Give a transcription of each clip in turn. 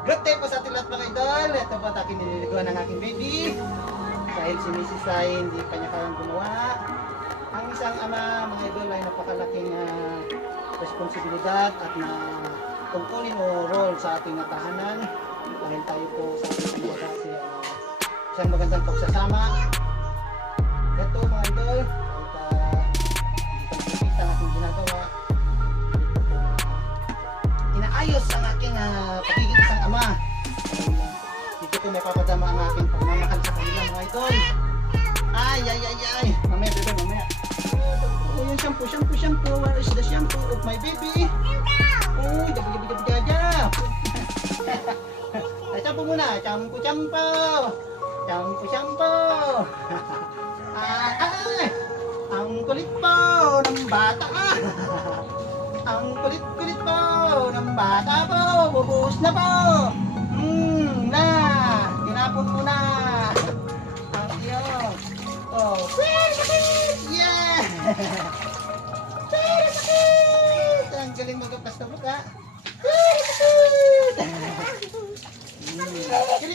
Good day po sa ating lahat mga idol. Ito po at aking nililiguan ng aking baby. Dahil si Mrs. ay hindi pa niya kayang gumawa. Ang isang ama mga idol ay napakalaking responsibilidad at na tungkulin o role sa ating tahanan. Dahil tayo po sa ating pagkaka si isang magandang pagsasama. Ito mga idol. Kahit hindi pa nakikita ang aking ginagawa. Inaayos ang aking pagiging isang ama. Dito ko may papadama ang aking pagmamahal sa kanila mga idol. Ay. Mamaya bebe, mamaya. Oh, yung shampoo. Where is the shampoo of my baby? Oh, jaga. Ay, shampoo muna. Shampoo. Ang kulit po ng bata. Ang kulit po ng bata po. Bubuhos na po. Tinapon mo na. Ang iyo. Oh. Yeah. Ang galing magkapas na mukha. Kili.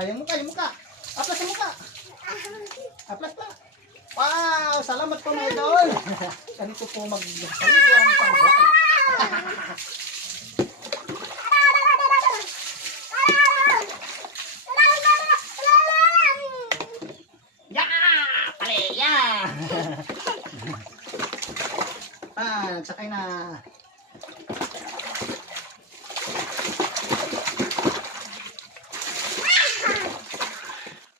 Yung muka. Aplas sa muka. Aplas pa. Wow, salamat po mga idol. Ganito po mag-salito ang pangbuhay. Pareya. Nagsakay na.